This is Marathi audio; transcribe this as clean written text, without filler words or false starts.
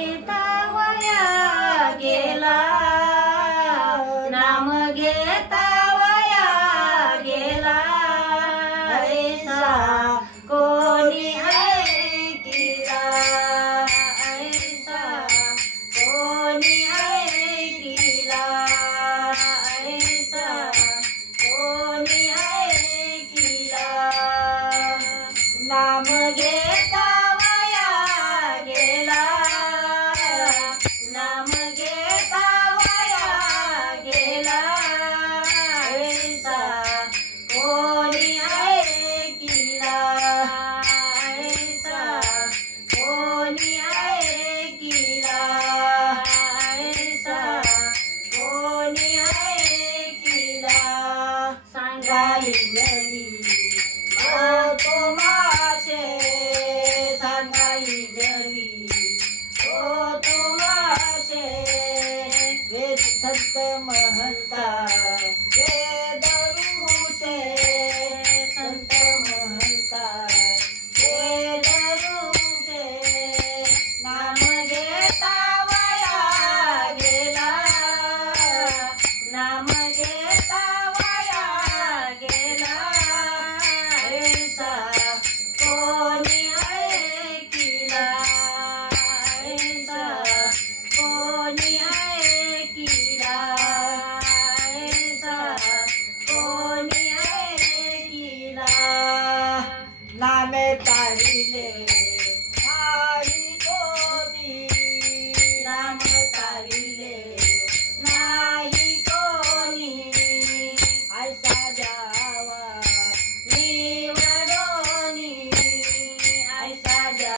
घेतावया गेला नाम घेतावया गेला ऐसा कोणी ऐकिला ऐसा कोणी ऐकिला ऐसा कोणी ऐकिला नाम घेतावया गेला नाम घेतावया गेला ऐसा कोणी ऐकिला ऐसा कोणी ऐकिला ऐसा कोणी ऐकिला सांगाई जरी तो मासे सांगाई जरी तो मासे वेद संत महंता वेद ऋषे संत महंता वेद ऋषे नाम